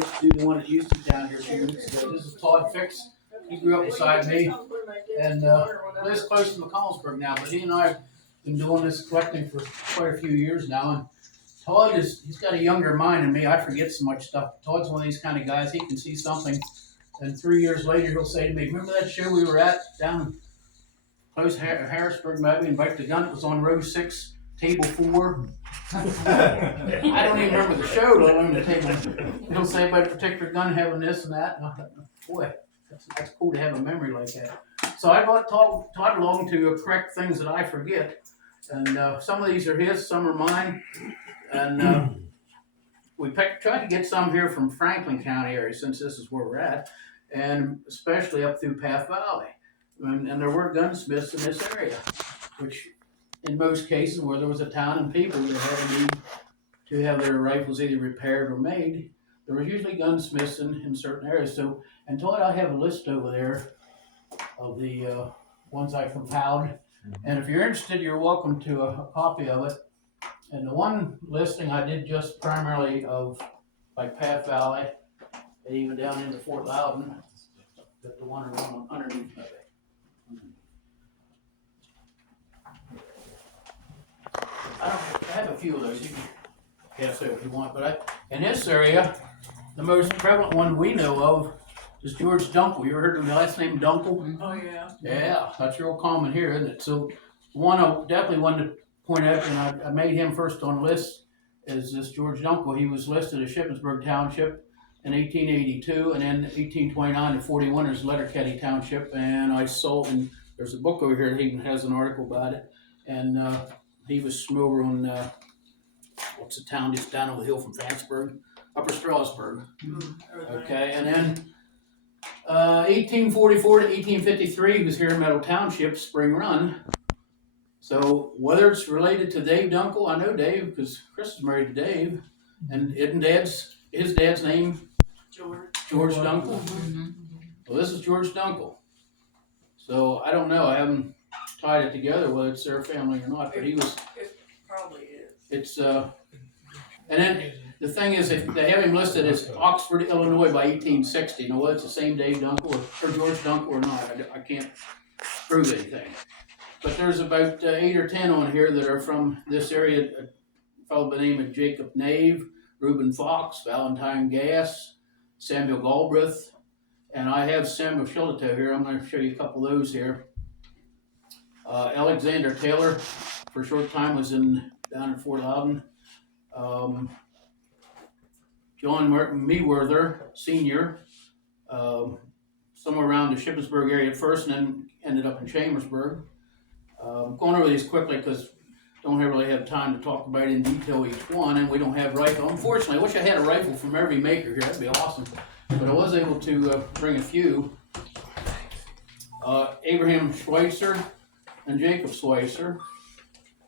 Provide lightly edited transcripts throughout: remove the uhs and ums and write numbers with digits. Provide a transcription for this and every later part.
get to do the one that used to be down here a few weeks ago. This is Todd Fix. He grew up beside me and lives close to McCallsburg now, but he and I have been doing this collecting for quite a few years now. And Todd he's got a younger mind than me. I forget so much stuff. Todd's one of these kind of guys, he can see something, and 3 years later he'll say to me, remember that show we were at down close to Harrisburg, maybe, and Bite the Gun? It was on row 6, table 4. I don't even remember the show, let alone the table. He'll say about a particular gun having this and that. And I thought, boy, that's cool to have a memory like that. So I brought Todd along to correct things that I forget. And some of these are his, some are mine. And we tried to get some here from Franklin County area, since this is where we're at, and especially up through Path Valley. And there were gunsmiths in this area, which in most cases where there was a town and people that had a need to have their rifles either repaired or made, there was usually gunsmiths in certain areas. So, and Todd, I have a list over there of the ones I compiled. And if you're interested, you're welcome to a copy of it. And the one listing I did just primarily of like Path Valley and even down into Fort Loudon, but the one underneath of it. I have a few of those. You can guess it if you want, but in this area, the most prevalent one we know of is George Dunkel. You ever heard of the last name Dunkel? Oh, yeah. Yeah, that's real common here, isn't it? So one I definitely wanted to point out, and I made him first on the list, is this George Dunkel. He was listed as Shippensburg Township in 1882, and in 1829 to 41 is Letterkenny Township. And I saw, and there's a book over here that even has an article about it. And he was from over on, what's the town just down over the hill from Fantsburg? Upper Strasburg. Okay, and then 1844 to 1853, he was here in Meadow Township, Spring Run. So whether it's related to Dave Dunkel, I know Dave because Chris is married to Dave, and isn't his dad's name George Dunkel? Mm-hmm. Well, this is George Dunkel. So I don't know. I haven't tied it together whether it's their family or not, but he was. It probably is. It's and then the thing is, if they have him listed as Oxford, Illinois by 1860. Now whether it's the same Dave Dunkel or George Dunkel or not, I can't prove anything. But there's about 8 or 10 on here that are from this area. A fellow by the name of Jacob Nave, Reuben Fox, Valentine Gass, Samuel Galbraith, and I have Samuel Shillito here. I'm going to show you a couple of those here. Alexander Taylor, for a short time, was down in Fort Loudon. John Mewerther, Sr., somewhere around the Shippensburg area at first, and then ended up in Chambersburg. Going over these quickly because don't really have time to talk about in detail each one, and we don't have rifle. Unfortunately, I wish I had a rifle from every maker here. That'd be awesome. But I was able to bring a few. Abraham Schweitzer and Jacob Schweitzer,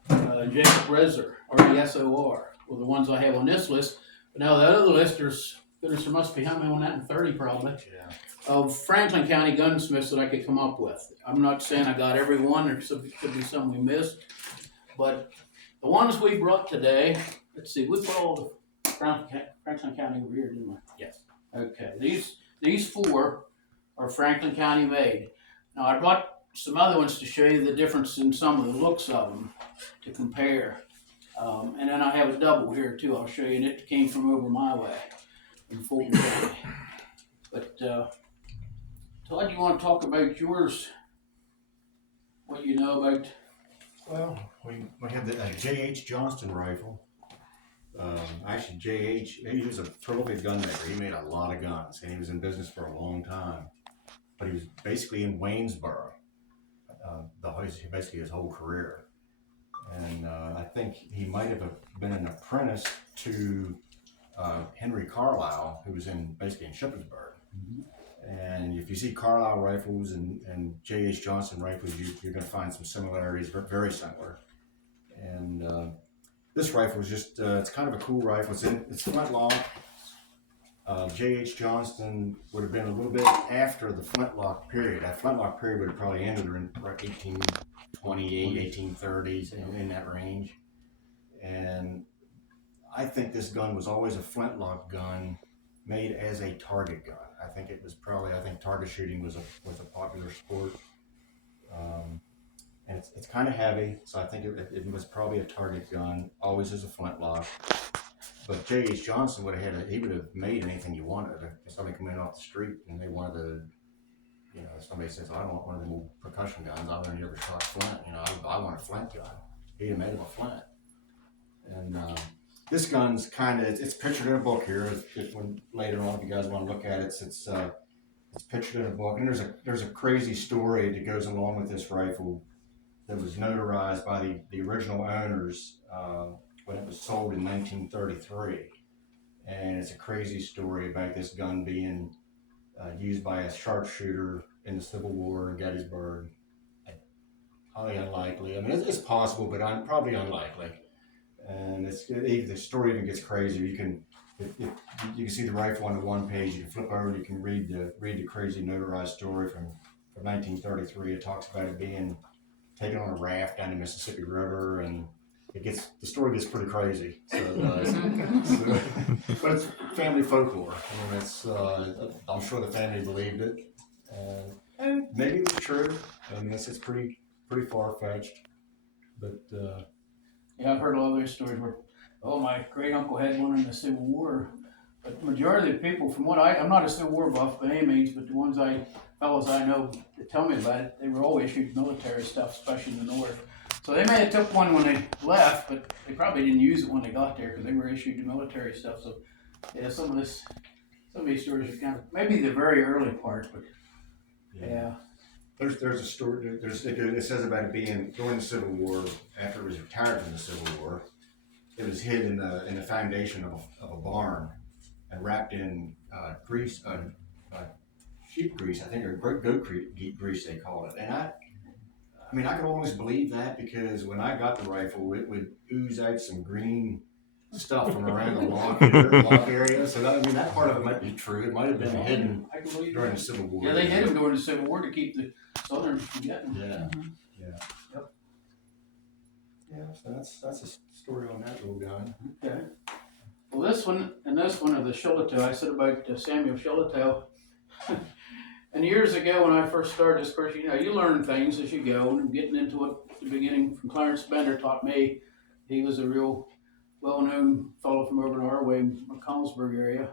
Jacob Rezer, R-E-S-O-R, were the ones I have on this list. But now that other list, goodness, there must be how many on that? 30 probably. Yeah. Of Franklin County gunsmiths that I could come up with. I'm not saying I got every one. There could be some we missed. But the ones we brought today, let's see, we put all the Franklin County over here, didn't we? Yes. Okay, these 4 are Franklin County made. Now I brought some other ones to show you the difference in some of the looks of them to compare. And then I have a double here too, I'll show you, and it came from over my way in Fulton County. But Todd, you want to talk about yours? What you know about? Well, we have the J.H. Johnston rifle. Actually, J.H., he was a prolific gun maker. He made a lot of guns, and he was in business for a long time. But he was basically in Waynesboro, basically his whole career. And I think he might have been an apprentice to Henry Carlisle, who was basically in Shippensburg. Mm-hmm. And if you see Carlisle rifles and J.H. Johnston rifles, you're going to find some similarities, very similar. And this rifle is just, it's kind of a cool rifle. It's flintlock. J.H. Johnston would have been a little bit after the flintlock period. That flintlock period would have probably ended in 1828, 1830s, in that range. And I think this gun was always a flintlock gun made as a target gun. I think target shooting was a popular sport. And it's kind of heavy, so I think it was probably a target gun, always as a flintlock. But J.H. Johnson he would have made anything you wanted. If somebody come in off the street and they wanted to, somebody says, I don't want one of them old percussion guns. I've only ever shot flint. I want a flint gun. He'd have made him a flint. And this gun's it's pictured in a book here. When later on, if you guys want to look at it, it's pictured in a book. And there's a crazy story that goes along with this rifle that was notarized by the original owners when it was sold in 1933. And it's a crazy story about this gun being used by a sharpshooter in the Civil War in Gettysburg. Highly unlikely. I mean, it's possible, but probably unlikely. And the story even gets crazier. You can see the rifle on the one page. You can flip over and you can read the crazy notarized story from 1933. It talks about it being taken on a raft down the Mississippi River, and the story gets pretty crazy. So it does. But it's family folklore. I mean, I'm sure the family believed it, and maybe it's true. I mean, it's pretty far fetched, but. Yeah, I've heard a lot of those stories where, my great uncle had one in the Civil War. But the majority of the people, I'm not a Civil War buff by any means, but the fellows I know that tell me about it, they were all issued military stuff, especially in the North. So they may have took one when they left, but they probably didn't use it when they got there because they were issued the military stuff. So yeah, some of these stories are kind of maybe the very early part, but yeah. There's a story. It says about it being during the Civil War. After it was retired from the Civil War, it was hid in the foundation of a barn and wrapped in grease, sheep grease, I think, or goat grease they call it. And I could almost believe that because when I got the rifle, it would ooze out some green stuff from around the lock area. So that part of it might be true. It might have been hidden during the Civil War. Yeah, they hid them during the Civil War to keep the Southerners from getting them. Yeah, mm-hmm. Yeah. Yep. Yeah, so that's a story on that little gun. Okay. Well, this one are the Shillitoe. I said about Samuel Shillitoe. And years ago when I first started this course, you learn things as you go, and getting into it at the beginning from Clarence Bender taught me. He was a real well-known fellow from over in our way, McConnellsburg area.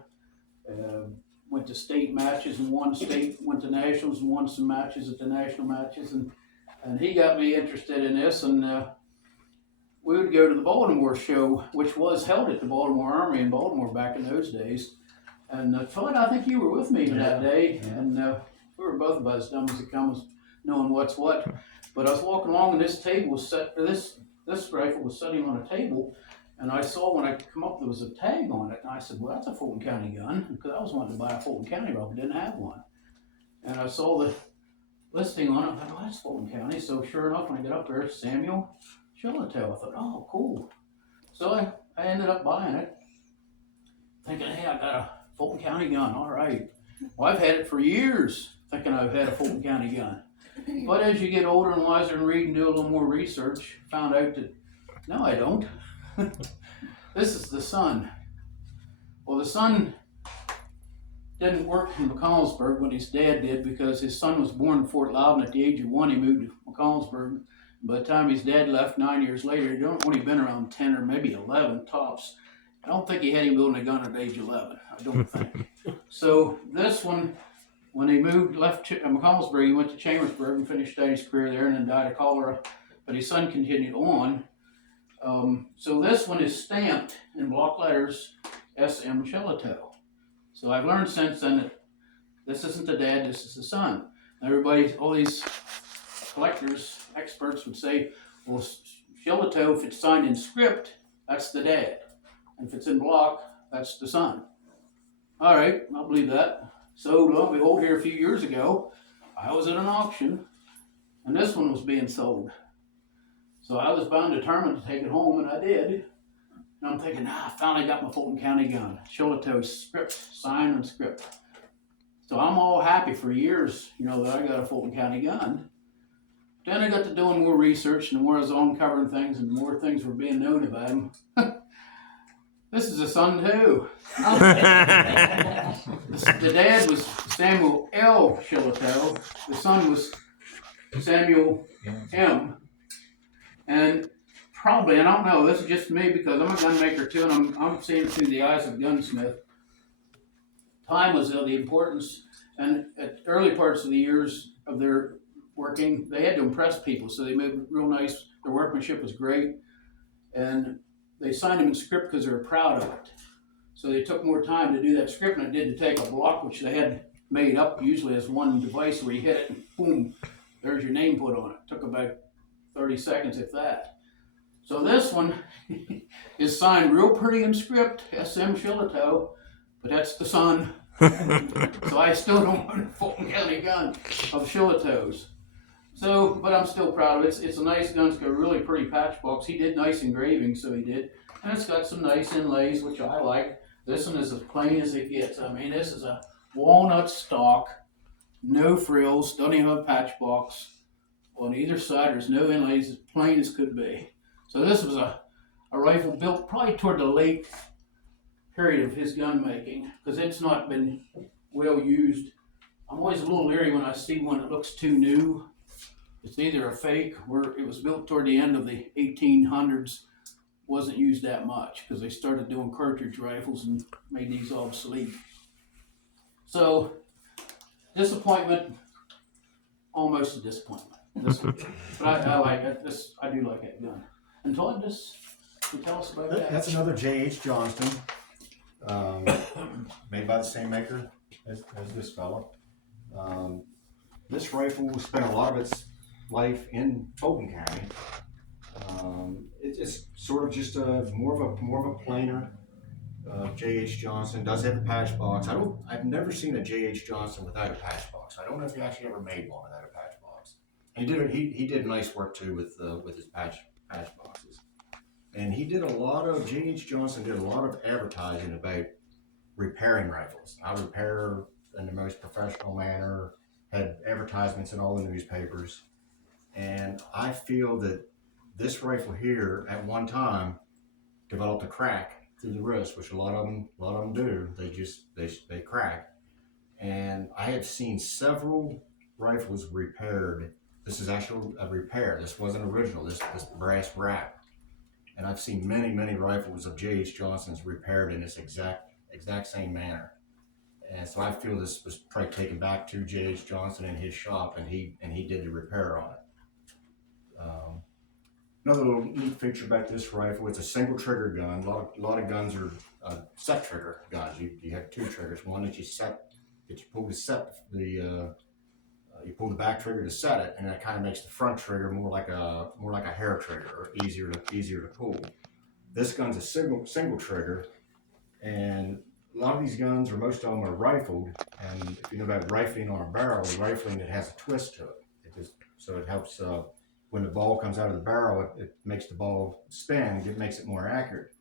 Went to state matches and won state, went to nationals and won some matches at the national matches. And he got me interested in this. And we would go to the Baltimore show, which was held at the Baltimore Armory in Baltimore back in those days. And Todd, I think you were with me that day. Yeah. And we were both about as dumb as it comes, knowing what's what. But I was walking along and this table was set, this rifle was sitting on a table. And I saw when I come up, there was a tag on it. And I said, well, that's a Fulton County gun. Because I was wanting to buy a Fulton County rifle, didn't have one. And I saw the listing on it. I thought, that's Fulton County. So sure enough, when I get up there, Samuel Shillitoe. I thought, oh, cool. So I ended up buying it, thinking, hey, I got a Fulton County gun. All right. Well, I've had it for years, thinking I've had a Fulton County gun. But as you get older and wiser and read and do a little more research, found out that, no, I don't. This is the son. Well, the son didn't work in McConnellsburg when his dad did because his son was born in Fort Loudon. At the age of 1, he moved to McConnellsburg. By the time his dad left 9 years later, he'd only been around 10 or maybe 11 tops. I don't think he had him building a gun at age 11. I don't think. So this one, when he left McConnellsburg, he went to Chambersburg and finished out his career there and then died of cholera. But his son continued on. So this one is stamped in block letters, S.M. Shillitoe. So I've learned since then that this isn't the dad, this is the son. Everybody, all these collectors, experts would say, well, Shillitoe, if it's signed in script, that's the dad. And if it's in block, that's the son. All right, I'll believe that. So lo and behold, here a few years ago, I was at an auction, and this one was being sold. So I was bound determined to take it home, and I did. And I'm thinking, I finally got my Fulton County gun. Shillitoe script, sign and script. So I'm all happy for years, that I got a Fulton County gun. Then I got to doing more research, and the more I was uncovering things, and more things were being known about him. This is a son too. the dad was Samuel L. Shillitoe. The son was Samuel M. And probably, I don't know, this is just me because I'm a gun maker too, and I'm seeing through the eyes of a gunsmith. Time was the importance, and at early parts of the years of their working, they had to impress people, so they made real nice. Their workmanship was great, and they signed them in script because they were proud of it. So they took more time to do that script than it did to take a block, which they had made up usually as one device where you hit it and boom, there's your name put on it. It took about 30 seconds, if that. So this one is signed real pretty in script, S.M. Shillitoe, but that's the son. So I still don't want a Fulton County gun of Shillitoe's. So, but I'm still proud of it. It's a nice gun. It's got a really pretty patch box. He did nice engraving, so he did. And it's got some nice inlays, which I like. This one is as plain as it gets. I mean, this is a walnut stock, no frills, don't even have a patch box. On either side, there's no inlays, as plain as could be. So this was a rifle built probably toward the late period of his gun making, because it's not been well used. I'm always a little leery when I see one that looks too new. It's either a fake or it was built toward the end of the 1800s, wasn't used that much because they started doing cartridge rifles and made these obsolete. So, disappointment, almost a disappointment. But I like it. I do like that gun. And Todd, can you tell us about that? That's another J.H. Johnston, made by the same maker as this fellow. This rifle spent a lot of its life in Fulton County. It's sort of just more of a plainer J.H. Johnston. Does have a patch box. I've never seen a J.H. Johnston without a patch box. I don't know if he actually ever made one without a patch box. And he did nice work too with his patch boxes. And J.H. Johnston did a lot of advertising about repairing rifles. I repair in the most professional manner, had advertisements in all the newspapers. And I feel that this rifle here at one time developed a crack through the wrist, which a lot of them do. They crack. And I have seen several rifles repaired. This is actually a repair. This wasn't original. This brass wrap. And I've seen many rifles of J.H. Johnston's repaired in this exact same manner. And so I feel this was probably taken back to J.H. Johnston in his shop, and he did the repair on it. Another little neat feature about this rifle, it's a single trigger gun. A lot of guns are set trigger guns. You have two triggers. One that you pull you pull the back trigger to set it, and that kind of makes the front trigger more like a hair trigger, or easier to pull. This gun's a single trigger, and a lot of these guns, or most of them, are rifled. And if you know about rifling on a barrel, rifling it has a twist to it. So it helps when the ball comes out of the barrel, it makes the ball spin. It makes it more accurate.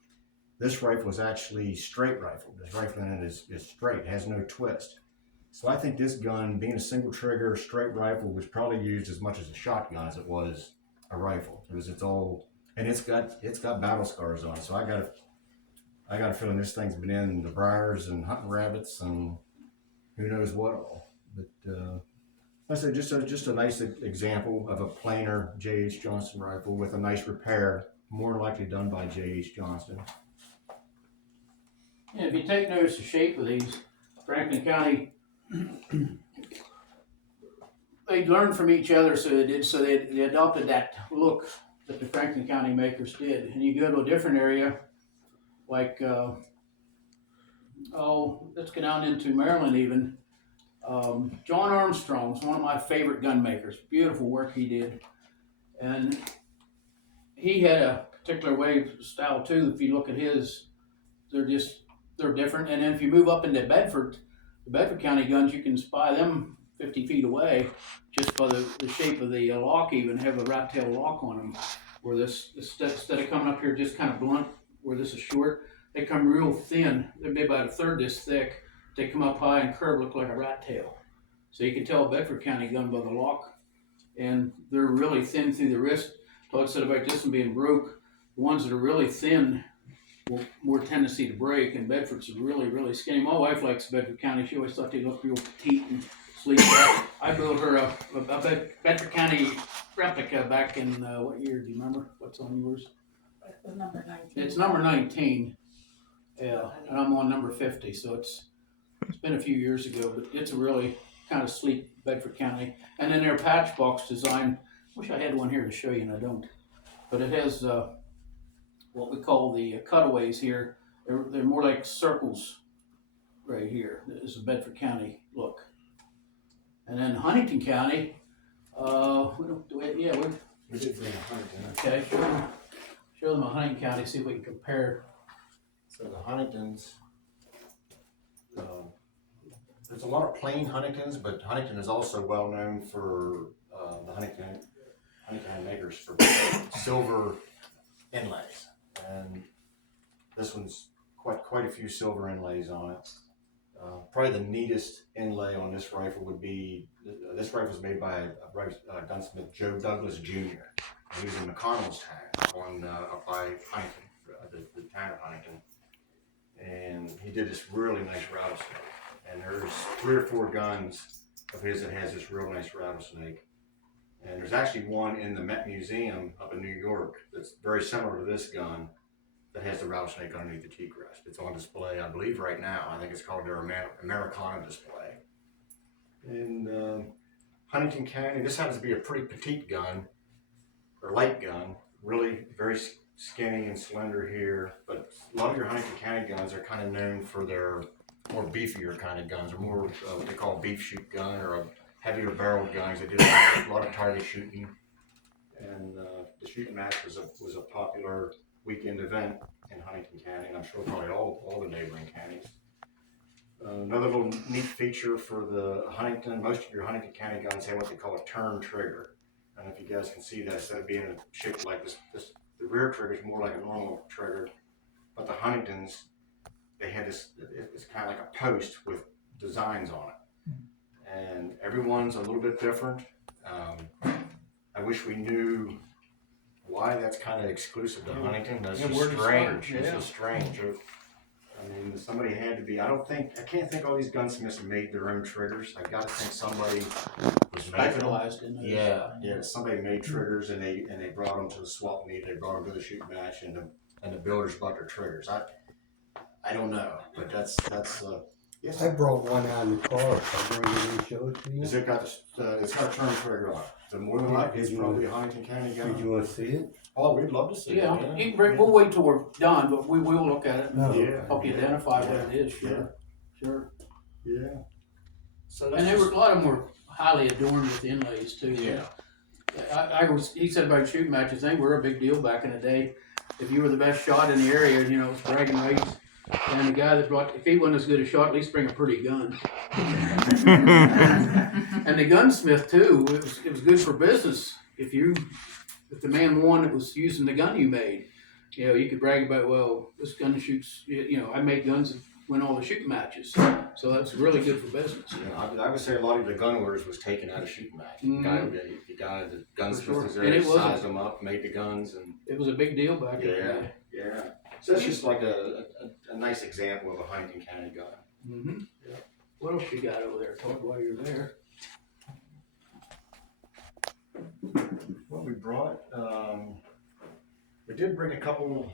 This rifle is actually straight rifled. This rifling in it is straight, it has no twist. So I think this gun, being a single trigger straight rifle, was probably used as much as a shotgun as it was a rifle. It's got battle scars on it. So I got a feeling this thing's been in the briars and hunting rabbits and who knows what all. But I said just a nice example of a plainer J.H. Johnston rifle with a nice repair, more likely done by J.H. Johnston. Yeah, if you take notice the shape of these, Franklin County, they learned from each other, so they adopted that look that the Franklin County makers did. And you go to a different area, like let's go down into Maryland even. John Armstrong's one of my favorite gun makers. Beautiful work he did, and he had a particular style too. If you look at his, they're different. And then if you move up into Bedford, the Bedford County guns, you can spy them 50 feet away just by the shape of the lock. Even have a rat tail lock on them, where this instead of coming up here just kind of blunt, where this is short, they come real thin. They're maybe about a third this thick. They come up high and curve, look like a rat tail. So you can tell a Bedford County gun by the lock. And they're really thin through the wrist. Todd said about this one being broke. The ones that are really thin more tendency to break, and Bedford's really, really skinny. My wife likes Bedford County. She always thought they looked real petite and sleek. I built her a Bedford County replica back in, what year, do you remember? What's on yours? Number 19. It's number 19. Yeah, and I'm on number 50, so it's been a few years ago, but it's a really kind of sleek Bedford County. And then their patch box design, wish I had one here to show you, and I don't. But it has what we call the cutaways here. They're more like circles right here. This is a Bedford County look. And then Huntington County, we don't do it. Yeah, We did bring a Huntington. okay. Show them a Huntington County. See if we can compare. So the Huntingtons, there's a lot of plain Huntingtons, but Huntington is also well known for the Huntington makers for silver inlays, and this one's quite a few silver inlays on it. Probably the neatest inlay on this rifle would be, this rifle was made by a gunsmith, Joe Douglas Jr. He was in McConnell's town up by Huntington, the town of Huntington. And he did this really nice rattlesnake. And there's 3 or 4 guns of his that has this real nice rattlesnake. And there's actually one in the Met Museum up in New York that's very similar to this gun that has the rattlesnake underneath the T-crest. It's on display, I believe, right now. I think it's called their Americana display. And Huntington County, this happens to be a pretty petite gun, or light gun, really very skinny and slender here, but a lot of your Huntington County guns are kind of known for their more beefier kind of guns, or more what they call a beef shoot gun, or a heavier barreled guns that do a lot of target shooting. And the shooting match was a popular weekend event in Huntington County, and I'm sure probably all the neighboring counties. Another little neat feature for the Huntington, most of your Huntington County guns have what they call a turn trigger. And if you guys can see that, instead of being shaped like this, the rear trigger is more like a normal trigger, but the Huntingtons, they had this, it's kind of like a post with designs on it. And everyone's a little bit different. I wish we knew why that's kind of exclusive to Huntington. That's just strange. It's just strange. I mean, somebody had to be, I can't think all these gunsmiths made their own triggers. I gotta think somebody was Specialized in those. Yeah, somebody made triggers and they brought them to the swap meet, they brought them to the shooting match, and the builders bought their triggers. I don't know, but that's yes. I brought one out in the car. I bring it and show it to you. Is it got it's got a turn trigger on it. So more than likely, it's probably a Huntington County gun. Did you want to see it? Oh, we'd love to see it. Yeah, you can bring, we'll wait till we're done, but we will look at it and No. help you identify what it is. Sure. Yeah. So And a lot of them were highly adorned with inlays too. Yeah. He said about shooting matches, they were a big deal back in the day. If you were the best shot in the area, you know, it's bragging rights. And the guy that brought, if he wasn't as good a shot, at least bring a pretty gun. And the gunsmith too, it was good for business. If the man won that was using the gun you made, you know, you could brag about, well, this gun shoots, you know, I made guns that win all the shooting matches. So that's really good for business. Yeah, I would say a lot of the gun orders was taken out of shooting match. The guy, the gunsmith was there, sized them up, made the guns, and it was a big deal back then. Yeah. So that's just like a nice example of a Huntington County gun. Mm-hmm. Yeah. What else you got over there, Todd, while you're there? What we brought, we did bring a couple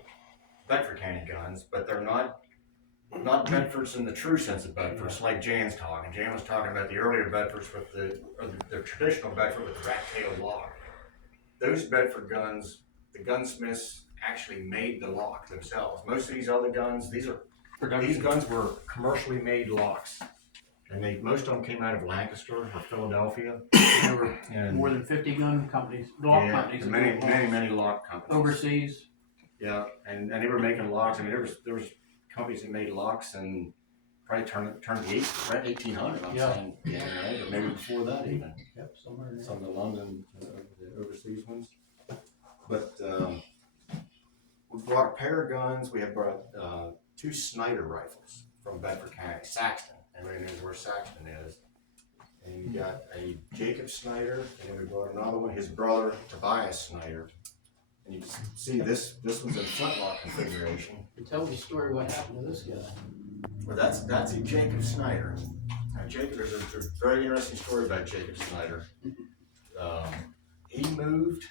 Bedford County guns, but they're not Bedfords in the true sense of Bedfords, like Jan's talking. Jan was talking about the earlier Bedfords with the traditional Bedford with the rat-tailed lock. Those Bedford guns, the gunsmiths actually made the lock themselves. Most of these other guns, these guns were commercially made locks. And most of them came out of Lancaster or Philadelphia. There were more than 50 gun companies, lock companies. Many lock companies. Overseas. Yeah, and they were making locks. I mean, there was companies that made locks and probably turned the 1800. I'm saying, or maybe before that even. Yep, somewhere in there. Some of the London, the overseas ones. But we brought a pair of guns. We have brought 2 Snyder rifles from Bedford County, Saxton. Everybody knows where Saxton is. And we got a Jacob Snyder, and then we brought another one, his brother, Tobias Snyder. And you can see this one's in flintlock configuration. Tell the story what happened to this guy. Well, that's a Jacob Snyder. Now, there's a very interesting story about Jacob Snyder. He moved.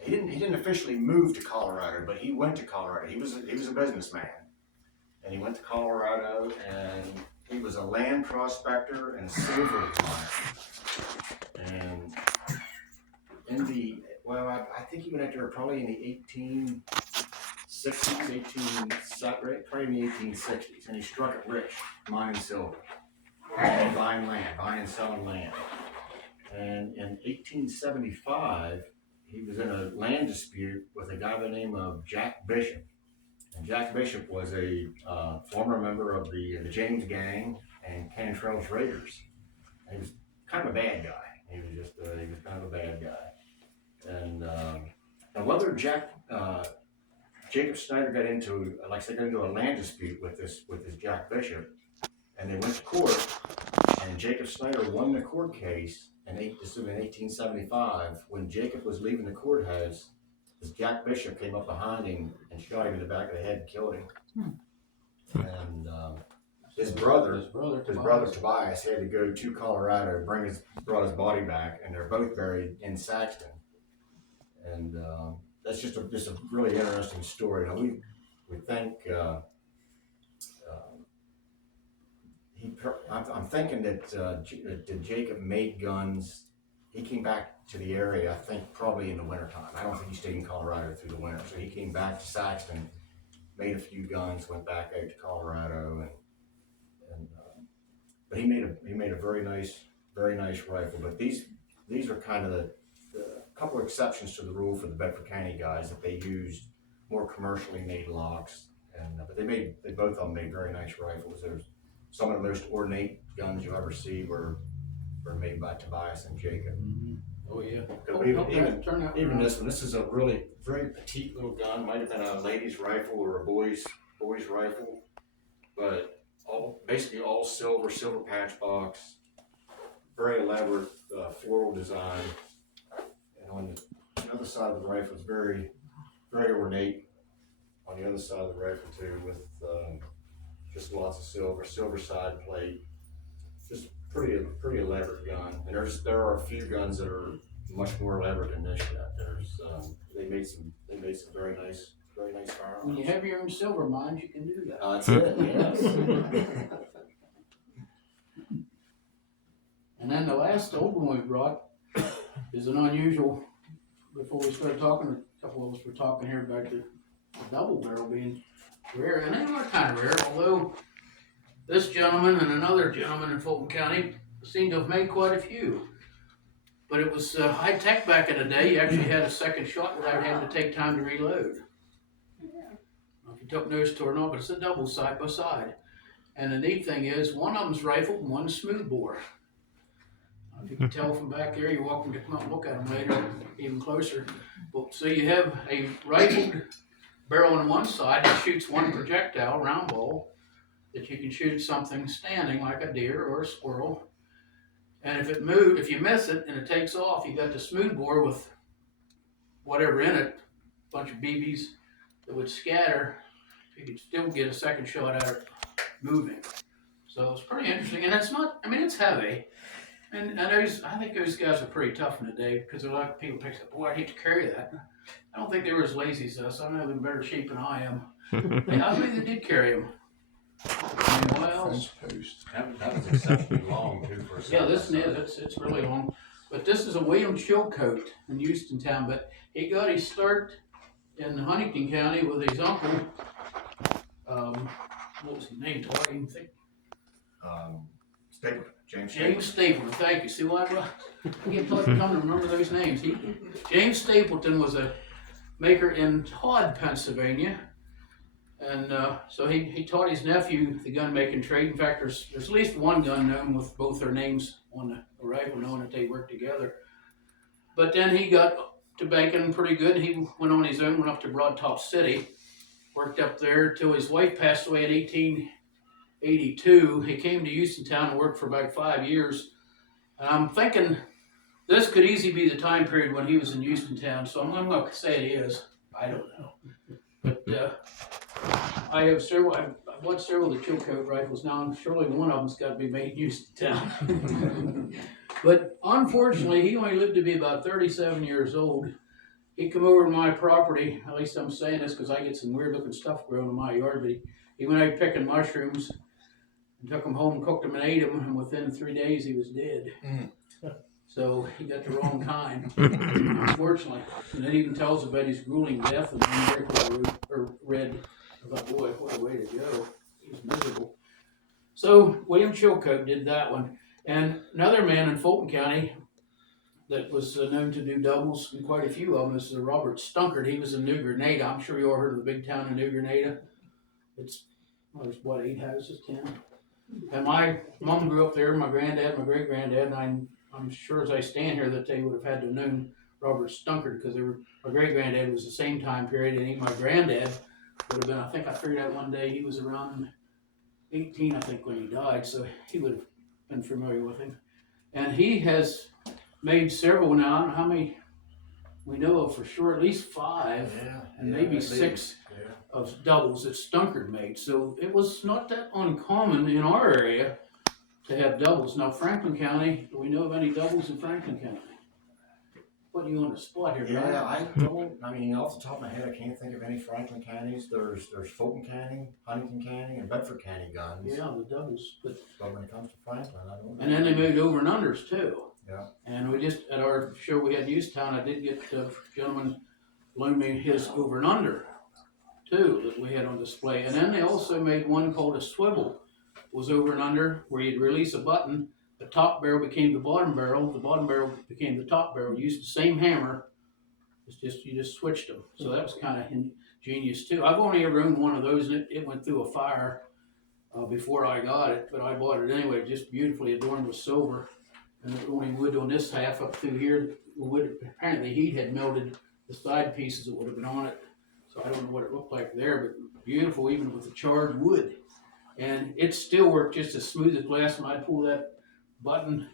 He didn't officially move to Colorado, but he went to Colorado. He was a businessman, and he went to Colorado, and he was a land prospector and silver miner. And I think he went out there probably in the 1860s, probably in the 1860s, and he struck it rich, mining silver, and buying and selling land. And in 1875, he was in a land dispute with a guy by the name of Jack Bishop. And Jack Bishop was a former member of the James Gang and Cantrell's Raiders. And he was kind of a bad guy. He was kind of a bad guy. And whether Jacob Snyder got into a land dispute with this Jack Bishop, and they went to court, and Jacob Snyder won the court case in 1875. When Jacob was leaving the courthouse, this Jack Bishop came up behind him and shot him in the back of the head and killed him. And his brother Tobias had to go to Colorado, brought his body back, and they're both buried in Saxton. And that's just a really interesting story. Now we think I'm thinking that Jacob made guns. He came back to the area, I think, probably in the wintertime. I don't think he stayed in Colorado through the winter. So he came back to Saxton, made a few guns, went back out to Colorado, but he made a very nice rifle. But these are kind of the couple of exceptions to the rule for the Bedford County guys, that they used more commercially made locks, but they both of them made very nice rifles. There's some of the most ornate guns you ever see were made by Tobias and Jacob. Mm-hmm. Oh yeah. Even this one, this is a really very petite little gun. Might have been a lady's rifle or a boy's rifle, but basically all silver patch box, very elaborate floral design. And on the other side of the rifle is very, very ornate. On the other side of the rifle too, with just lots of silver side plate. Just pretty elaborate gun. And there are a few guns that are much more elaborate than this yet. They made some very nice firearms. When you have your own silver mines, you can do that. That's it. Yes. And then the last old one we brought is an unusual. Before we started talking, a couple of us were talking here about the double barrel being rare, and they are kind of rare. Although this gentleman and another gentleman in Fulton County seem to have made quite a few. But it was high tech back in the day. You actually had a second shot without having to take time to reload. I don't know if you took notice to it or not, but it's a double side by side. And the neat thing is, one of them's rifled and one's smoothbore. If you can tell from back there, you're welcome to come up and look at them later, even closer. But, so you have a rifled barrel on one side that shoots one projectile, round ball, that you can shoot at something standing like a deer or a squirrel. And if you miss it and it takes off, you got the smoothbore with whatever in it, a bunch of BBs that would scatter. You could still get a second shot at it moving. So it's pretty interesting, and it's heavy. And I think those guys are pretty tough in the day, because a lot of people pick up, boy, I hate to carry that. I don't think they were as lazy as us. I know they're in better shape than I am. I think they did carry them. What else? That was exceptionally long too for a Yeah, this is, it's really long. But this is a William Chilcote in Houstontown, but he got his start in Huntington County with his uncle. What was his name? I didn't think. Stapleton. James Stapleton, thank you. See what I get come to remember those names. James Stapleton was a maker in Todd, Pennsylvania, and so he taught his nephew the gun making trade. In fact, there's at least one gun known with both their names on the rifle, knowing that they worked together. But then he got to making pretty good. He went on his own, went up to Broad Top City, worked up there till his wife passed away in 1882. He came to Houstontown and worked for about 5 years. And I'm thinking this could easily be the time period when he was in Houstontown, so I'm going to say it is. I don't know. But, I have several, I've bought several of the Chilcote rifles now, and surely one of them's gotta be made in Houston town. But unfortunately, he only lived to be about 37 years old. He come over to my property, at least I'm saying this because I get some weird looking stuff growing in my yard, but he went out picking mushrooms and took them home, cooked them and ate them, and within 3 days he was dead. So he got the wrong kind, unfortunately. And it even tells about his grueling death and one article I read. I thought, boy, what a way to go. He was miserable. So William Chilcote did that one. And another man in Fulton County that was known to do doubles, and quite a few of them, is Robert Stunkard. He was in New Grenada. I'm sure you all heard of the big town of New Grenada. It's, well, there's what, 8 houses, 10? And my mom grew up there, my granddad, my great granddad, and I'm sure as I stand here that they would have had to have known Robert Stunkard because my great granddad was the same time period, and even my granddad would have been, I think I figured out one day he was around 18, I think, when he died, so he would have been familiar with him. And he has made several now, I don't know how many we know of for sure, at least 5, and maybe 6 of doubles that Stunkard made. So it was not that uncommon in our area to have doubles. Now, Franklin County, do we know of any doubles in Franklin County? Putting you on the spot here, Brian. Yeah, I mean, off the top of my head, I can't think of any Franklin counties. There's Fulton County, Huntington County, and Bedford County guns. Yeah, the doubles. But when it comes to Franklin, I don't know. And then they moved over and unders too. Yeah. And we just, at our show we had in Houston, I did get a gentleman loan me his over and under too that we had on display. And then they also made one called a swivel. It was over and under where you'd release a button. The top barrel became the bottom barrel became the top barrel. You used the same hammer, you just switched them. So that was kind of ingenious too. I've only ever owned one of those, and it went through a fire before I got it, but I bought it anyway, just beautifully adorned with silver. And the only wood on this half up through here, the wood, apparently heat had melted the side pieces that would have been on it. So I don't know what it looked like there, but beautiful even with the charred wood. And it still worked just as smooth as glass when I pull that button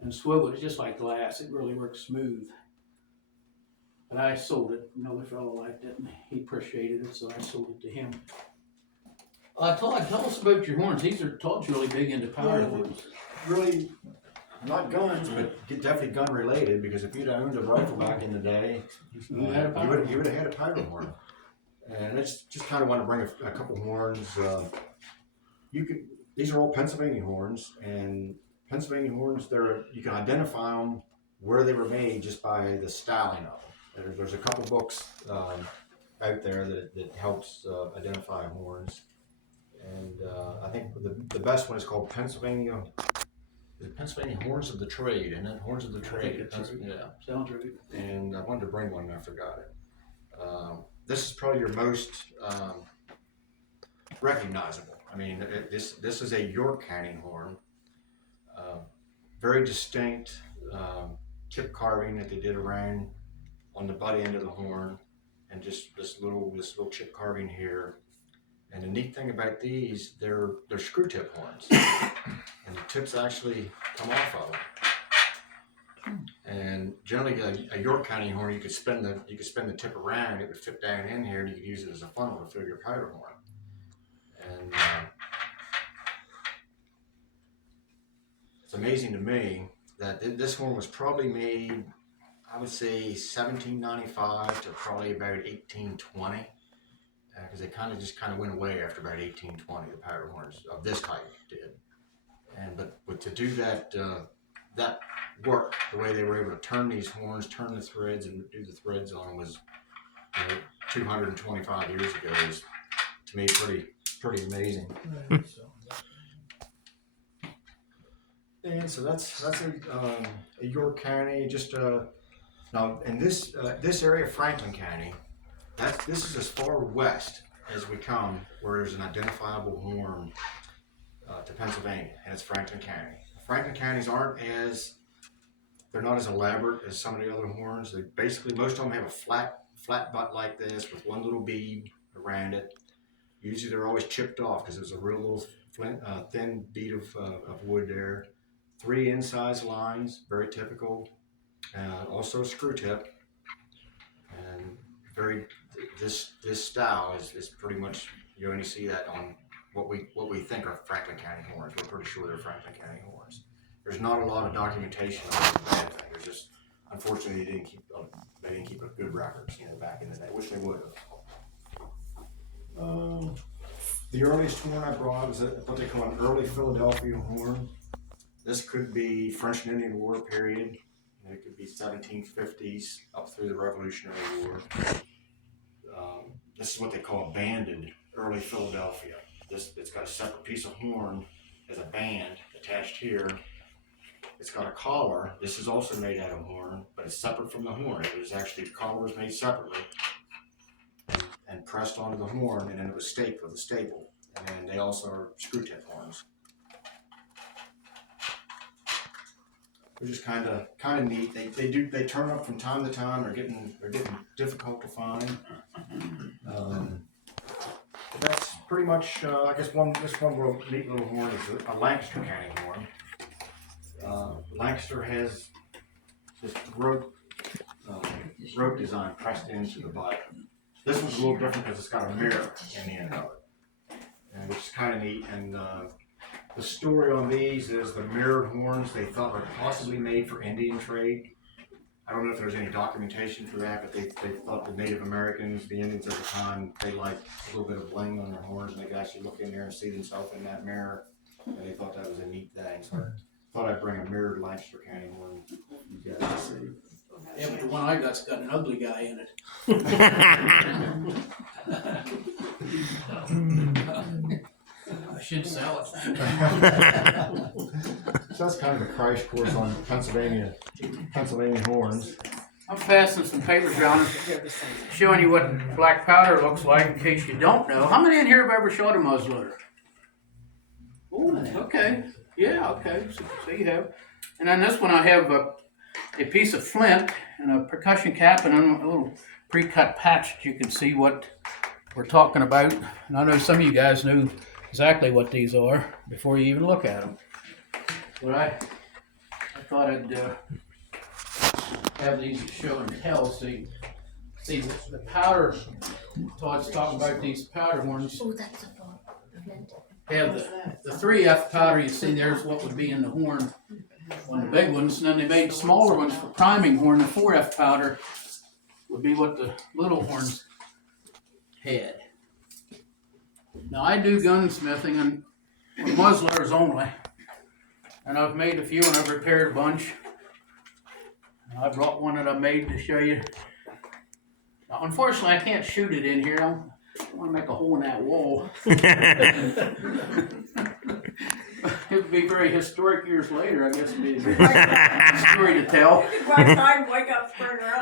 and swivel. It's just like glass. It really works smooth. But I sold it. Another fellow liked it and he appreciated it, so I sold it to him. Todd, tell us about your horns. Todd's really big into power horns. Really, not guns, but definitely gun related. Because if you'd owned a rifle back in the day, you would have had a powder horn. And it's just kind of want to bring a couple horns. These are all Pennsylvania horns, and Pennsylvania horns, you can identify them where they were made just by the styling of them. There's a couple books out there that helps identify horns, and I think the best one is called Pennsylvania Horns of the Trade, and then Horns of the Trade. Yeah, sounds right. And I wanted to bring one and I forgot it. This is probably your most recognizable. I mean, this is a York County horn. Very distinct chip carving that they did around on the butt end of the horn, and just this little chip carving here. And the neat thing about these, they're screw tip horns, and the tips actually come off of them. And generally, a York County horn, you could spin the tip around, it would fit down in here, and you could use it as a funnel to fill your powder horn. And it's amazing to me that this horn was probably made, I would say, 1795 to probably about 1820, because they kind of went away after about 1820. The powder horns of this type did, but to do that work, the way they were able to turn these horns, turn the threads, and do the threads on them was, 225 years ago, is to me pretty amazing. And so that's a York County. Just now in this area of Franklin County, this is as far west as we come, where there's an identifiable horn to Pennsylvania, and it's Franklin County. Franklin counties they're not as elaborate as some of the other horns. Most of them have a flat butt like this with one little bead around it. Usually they're always chipped off because there's a real little thin bead of wood there. 3 incised lines, very typical. Also a screw tip, and this style is pretty much, you only see that on what we think are Franklin County horns. We're pretty sure they're Franklin County horns. There's not a lot of documentation on the bad thing. There's just, unfortunately, they didn't keep a good records, back in the day. Wish they would have. The earliest horn I brought is what they call an early Philadelphia horn. This could be French and Indian War period. It could be 1750s up through the Revolutionary War. This is what they call a banded early Philadelphia. It's got a separate piece of horn as a band attached here. It's got a collar. This is also made out of horn, but it's separate from the horn. It was actually, the collar was made separately and pressed onto the horn, and then it was staked with a staple. And then they also are screw tip horns. They're just kind of neat. They turn up from time to time. They're getting difficult to find. That's pretty much, I guess this one real neat little horn is a Lancaster County horn. Lancaster has this rope design pressed into the butt. This one's a little different because it's got a mirror in the end of it, and which is kind of neat. And the story on these is the mirrored horns they thought were possibly made for Indian trade. I don't know if there's any documentation for that, but they thought the Native Americans, the Indians at the time, they liked a little bit of bling on their horns, and they could actually look in there and see themselves in that mirror, and they thought that was a neat thing. So I thought I'd bring a mirrored Lancaster County horn for you guys to see. Yeah, but the one I got's got an ugly guy in it. I should sell it. So that's kind of a crash course on Pennsylvania horns. I'm passing some papers around showing you what black powder looks like in case you don't know. How many in here have ever shot a muzzleloader? Oh, okay. Yeah, okay. So you have. And on this one I have a piece of flint and a percussion cap and a little pre-cut patch that you can see what we're talking about. And I know some of you guys knew exactly what these are before you even look at them. But I thought I'd have these to show and tell. See the powder. Todd's talking about these powder horns. Oh, that's a flint. Have the 3F powder you see there is what would be in the horn on the big ones, and then they made smaller ones for priming horn. The 4F powder would be what the little horns had. Now I do gunsmithing and muzzleloaders only, and I've made a few and I've repaired a bunch. I brought one that I made to show you. Now, unfortunately, I can't shoot it in here. I want to make a hole in that wall. It would be very historic years later, I guess. It'd be a story to tell. You could go outside and wake up spring run.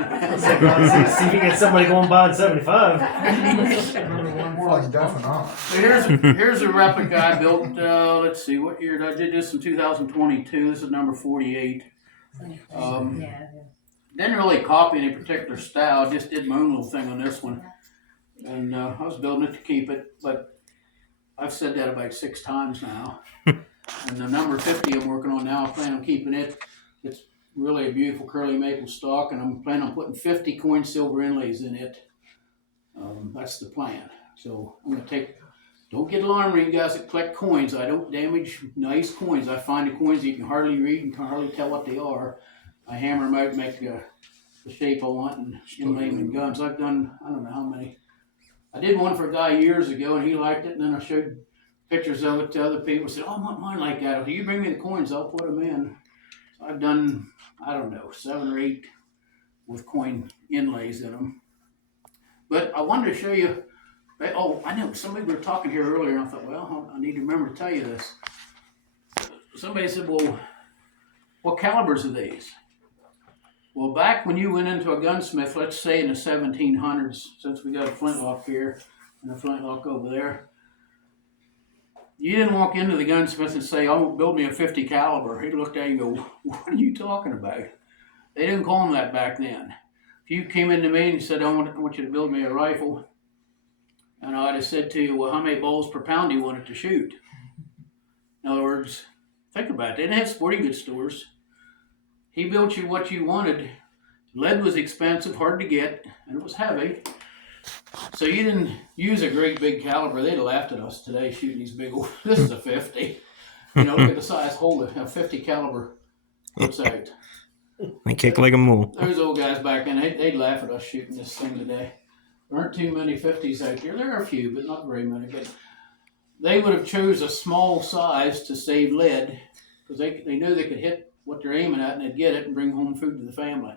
See if you get somebody going by in 75. More like deaf and on. So here's a replica I built. Let's see, what year did I did this in 2022. This is number 48. Didn't really copy any particular style. Just did my own little thing on this one, and I was building it to keep it. But I've said that about 6 times now. And the number 50 I'm working on now, I plan on keeping it. It's really a beautiful curly maple stock, and I'm planning on putting 50 coin silver inlays in it. That's the plan. So I'm going to take, don't get alarmed, you guys that collect coins. I don't damage nice coins. I find the coins that you can hardly read and can hardly tell what they are. I hammer them out and make the shape I want and inlay them in guns. I've done, I don't know how many. I did one for a guy years ago, and he liked it, and then I showed pictures of it to other people. Said, "Oh, I want mine like that. If you bring me the coins, I'll put them in." So I've done, I don't know, 7 or 8 with coin inlays in them. But I wanted to show you. Oh, I know somebody we were talking here earlier, and I thought, well, I need to remember to tell you this. Somebody said, "Well, what calibers are these?" Well, back when you went into a gunsmith, let's say in the 1700s, since we got a flintlock here and a flintlock over there, you didn't walk into the gunsmith and say, "Oh, build me a 50 caliber." He looked at you and go, "What are you talking about?" They didn't call them that back then. If you came into me and said, I want you to build me a rifle, and I'd have said to you, "Well, how many balls per pound do you want it to shoot?" In other words, think about it. They didn't have sporting goods stores. He built you what you wanted. Lead was expensive, hard to get, and it was heavy. So you didn't use a great big caliber. They'd laughed at us today shooting these big old, this is a 50. You know, look at the size hole a 50 caliber puts out. They kick like a mule. Those old guys back then, they'd laugh at us shooting this thing today. There aren't too many 50s out there. There are a few, but not very many. But they would have chose a small size to save lead because they knew they could hit what they're aiming at and they'd get it and bring home food to the family.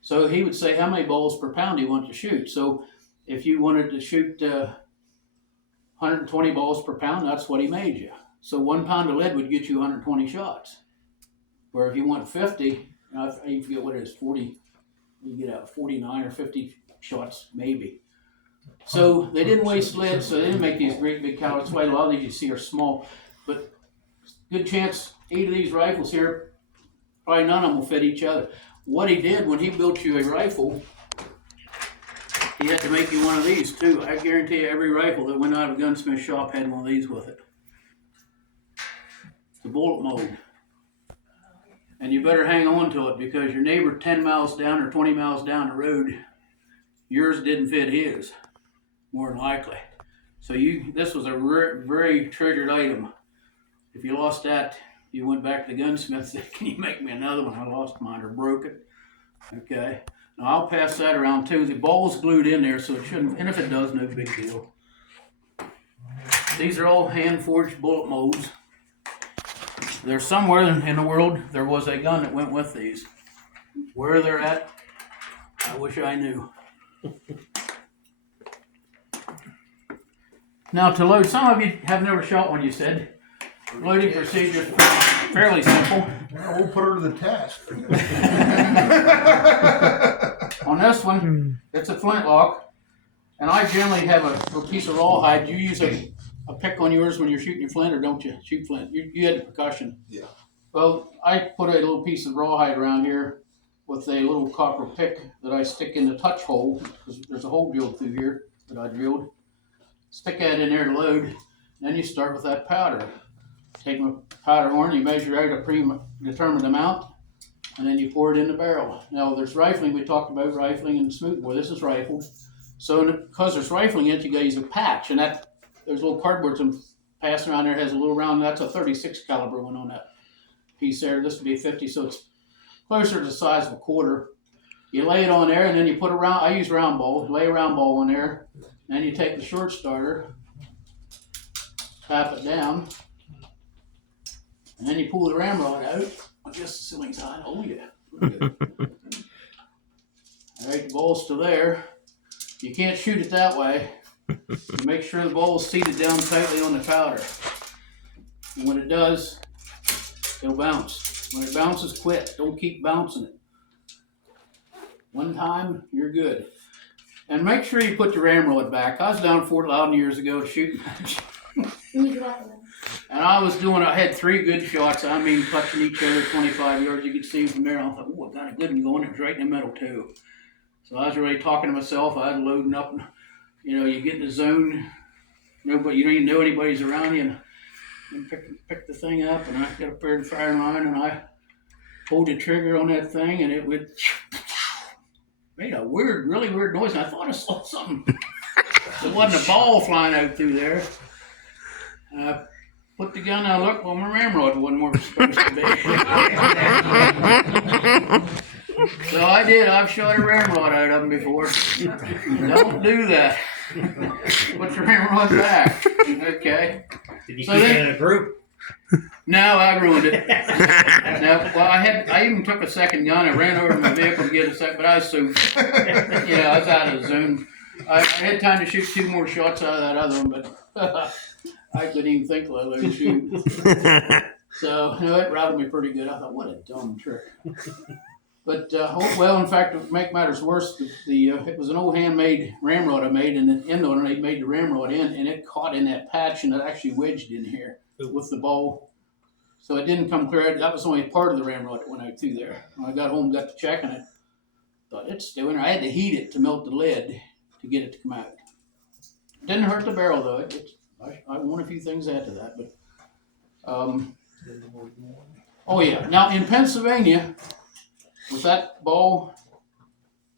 So he would say, how many balls per pound do you want to shoot? So if you wanted to shoot 120 balls per pound, that's what he made you. So 1 pound of lead would get you 120 shots. Where if you want 50, I forget what it is, 40, you get out 49 or 50 shots maybe. So they didn't waste lead, so they didn't make these great big calibers. That's why a lot of these you see are small. But good chance 8 of these rifles here, probably none of them will fit each other. What he did when he built you a rifle, he had to make you one of these too. I guarantee you every rifle that went out of a gunsmith shop had one of these with it. It's a bullet mold. And you better hang on to it because your neighbor 10 miles down or 20 miles down the road, yours didn't fit his, more than likely. So this was a very treasured item. If you lost that, you went back to the gunsmith and said, can you make me another one? I lost mine or broke it. Okay. Now I'll pass that around too. The ball's glued in there, so it shouldn't, and if it does, no big deal. These are all hand-forged bullet molds. There's somewhere in the world, there was a gun that went with these. Where they're at, I wish I knew. Now to load, some of you have never shot one, you said. Loading procedure is fairly simple. Well, we'll put her to the test. On this one, it's a flintlock, and I generally have a little piece of rawhide. You use a pick on yours when you're shooting your flint, or don't you shoot flint? You had the percussion. Yeah. Well, I put a little piece of rawhide around here with a little copper pick that I stick in the touch hole, because there's a hole drilled through here that I drilled. Stick that in there to load, and then you start with that powder. Take my powder horn, you measure out a predetermined amount, and then you pour it in the barrel. Now there's rifling, we talked about rifling and smoothbore. This is rifled. So because there's rifling in it, you gotta use a patch, and that there's little cardboards and passing around there has a little round, that's a 36 caliber one on that piece there. This would be 50, so it's closer to the size of a quarter. You lay it on there, and then you put I use round ball, lay a round ball on there, and then you take the short starter, tap it down, and then you pull the ramrod out. I guess the ceiling's high. Oh yeah. All right, the ball's still there. You can't shoot it that way. You make sure the ball's seated down tightly on the powder. And when it does, it'll bounce. When it bounces, quit. Don't keep bouncing it. One time, you're good. And make sure you put the ramrod back. I was down in Fort Loudon years ago shooting. And I had 3 good shots. I mean, touching each other 25 yards. You could see from there. I thought, oh, I got a good one going. It was right in the middle, too. So I was really talking to myself. I was loading up. You know, you get in the zone. Nobody, you don't even know anybody's around you. And pick the thing up. And I got a pair of firing line. And I pulled the trigger on that thing. And it went. Made a really weird noise. And I thought I saw something. It wasn't a ball flying out through there. Put the gun out, look, well, my ramrod wasn't where it was supposed to be. So I did. I've shot a ramrod out of them before. Don't do that. Put your ramrod back. Okay. Did you keep it in a group? No, I ruined it. No, well, I even took a second gun. I ran over to my vehicle to get a second, but I was so, I was out of the zone. I had time to shoot 2 more shots out of that other one, but I couldn't even think let alone shoot. So, it rattled me pretty good. I thought, what a dumb trick. But, in fact, to make matters worse, it was an old handmade ramrod I made, and the end on it, they made the ramrod in, and it caught in that patch, and it actually wedged in here with the ball. So it didn't come clear. That was only part of the ramrod that went out through there. When I got home, got to checking it, thought it's still in there. I had to heat it to melt the lead to get it to come out. Didn't hurt the barrel, though. I won a few things after that, but oh yeah. Now in Pennsylvania, with that ball,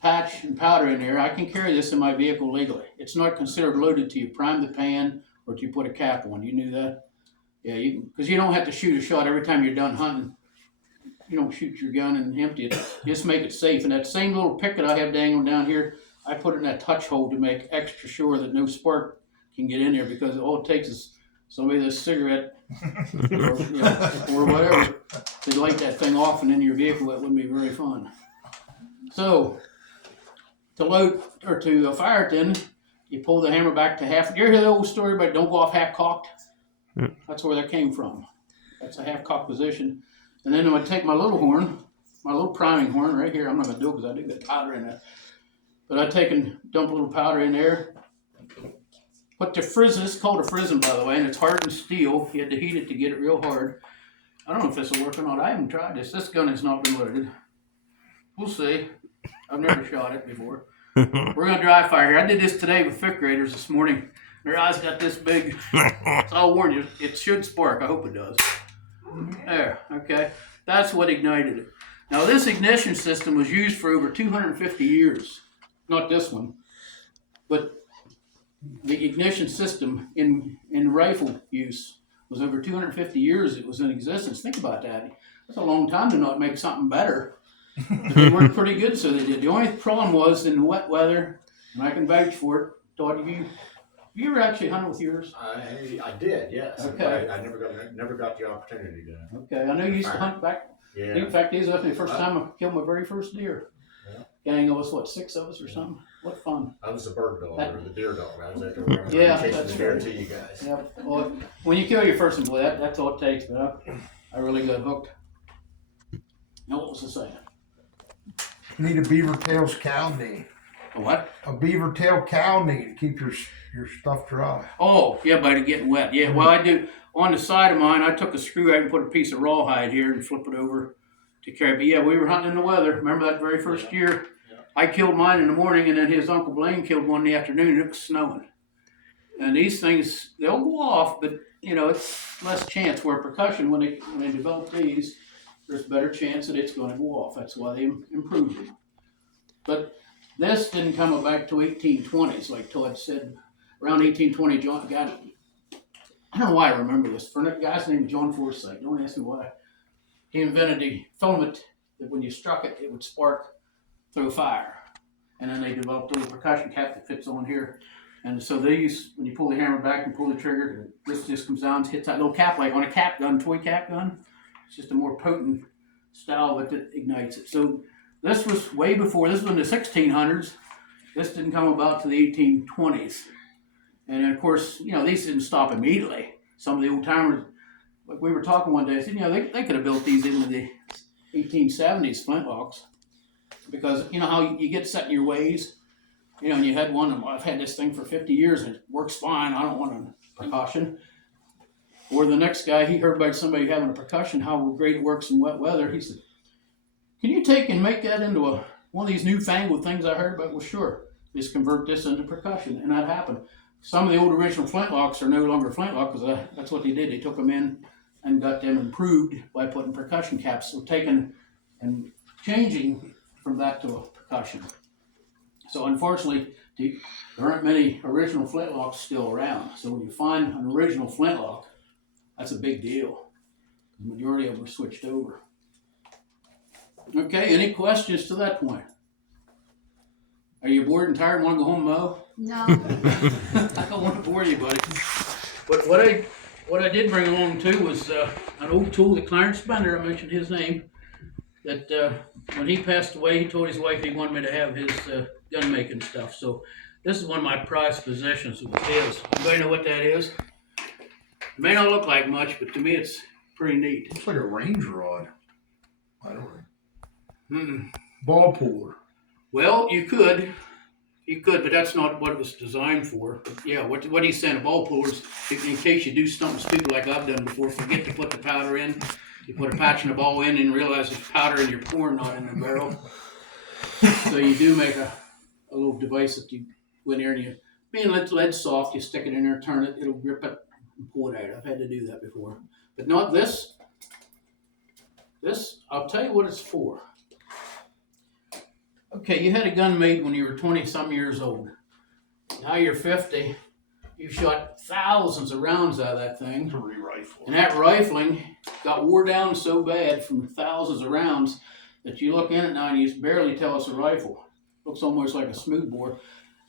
patch and powder in there, I can carry this in my vehicle legally. It's not considered loaded till you prime the pan or till you put a cap on. You knew that? Yeah, because you don't have to shoot a shot every time you're done hunting. You don't shoot your gun and empty it. You just make it safe. And that same little picket I have dangling down here, I put it in that touch hole to make extra sure that no spark can get in there, because all it takes is somebody with a cigarette or whatever to light that thing off and in your vehicle. That wouldn't be very fun. So to load or to fire it, then you pull the hammer back to half. You ever hear the old story about don't go off half cocked? That's where that came from. That's a half cocked position. And then I'm going to take my little horn, my little priming horn right here. I'm not going to do it because I do get powder in it. But I take and dump a little powder in there. Put the frizz, it's called a frizzin', by the way, and it's hardened steel. You had to heat it to get it real hard. I don't know if this will work or not. I haven't tried this. This gun has not been loaded. We'll see. I've never shot it before. We're going to dry fire here. I did this today with 5th graders this morning. Their eyes got this big. So I'll warn you, it should spark. I hope it does. There, okay. That's what ignited it. Now, this ignition system was used for over 250 years. Not this one, but the ignition system in rifle use was over 250 years it was in existence. Think about that. That's a long time to not make something better. But they worked pretty good, so they did. The only problem was in the wet weather, and I can vouch for it. Todd, have you ever actually hunted with yours? I did, yes. Okay. I never got the opportunity to. Okay, I know you used to hunt back. Yeah. In fact, these was the first time I killed my very first deer. Yeah. Gang of us, what, 6 of us or something? What fun. I was the bird dog or the deer dog. I was out there Yeah, chasing that's the deer right. to you guys. Yeah, well, when you kill your first one, boy, that's all it takes. But I really got hooked. Now, what was I saying? Need a beaver tail's cow knee. A what? A beaver tail cow knee to keep your stuff dry. Oh, yeah, by it getting wet. Yeah, well, I do. On the side of mine, I took a screw out and put a piece of rawhide here and flip it over to carry. But yeah, we were hunting in the weather. Remember that very first year? Yeah. I killed mine in the morning, and then his Uncle Blaine killed one in the afternoon, and it was snowing. And these things, they'll go off, but, it's less chance. Where percussion, when they develop these, there's a better chance that it's going to go off. That's why they improved it. But this didn't come back to 1820s, like Todd said. Around 1820, John got it. I don't know why I remember this. For a guy's name was John Forsythe. Don't ask me why. He invented the filament that when you struck it, it would spark through fire. And then they developed a little percussion cap that fits on here. And so they use, when you pull the hammer back and pull the trigger, this just comes down, hits that little cap like on a cap gun, toy cap gun. It's just a more potent style that ignites it. So this was way before. This was in the 1600s. This didn't come about to the 1820s. And then, of course, these didn't stop immediately. Some of the old timers, like we were talking one day, said, they could have built these into the 1870s flintlocks. Because, how you get set in your ways. And you had one, I've had this thing for 50 years and it works fine. I don't want a percussion. Or the next guy, he heard about somebody having a percussion, how great it works in wet weather. He said, can you take and make that into one of these newfangled things I heard about? Well, sure. Just convert this into percussion. And that happened. Some of the old original flintlocks are no longer flintlock because that's what they did. They took them in and got them improved by putting percussion caps. So taking and changing from that to a percussion. So unfortunately, there aren't many original flintlocks still around. So when you find an original flintlock, that's a big deal. The majority of them are switched over. Okay, any questions to that point? Are you bored and tired and want to go home and mow? No. I don't want to bore you, buddy. But what I did bring along too was an old tool that Clarence Bender, I mentioned his name, that when he passed away, he told his wife he wanted me to have his gun making stuff. So this is one of my prized possessions. It is. Anybody know what that is? It may not look like much, but to me it's pretty neat. Looks like a range rod. I don't know. Mm-mm. Ball puller. Well, you could, but that's not what it was designed for. But yeah, what he's saying, a ball pullers, in case you do something stupid like I've done before, forget to put the powder in. You put a patch and a ball in and realize there's powder in your pouring, not in the barrel. So you do make a little device that you go in there and being lead soft, you stick it in there, turn it, it'll grip it and pull it out. I've had to do that before. But not this. This, I'll tell you what it's for. Okay, you had a gun made when you were 20-some years old. Now you're 50. You've shot thousands of rounds out of that thing. To re-rifle. And that rifling got wore down so bad from thousands of rounds that you look in it now and you barely tell it's a rifle. Looks almost like a smoothbore.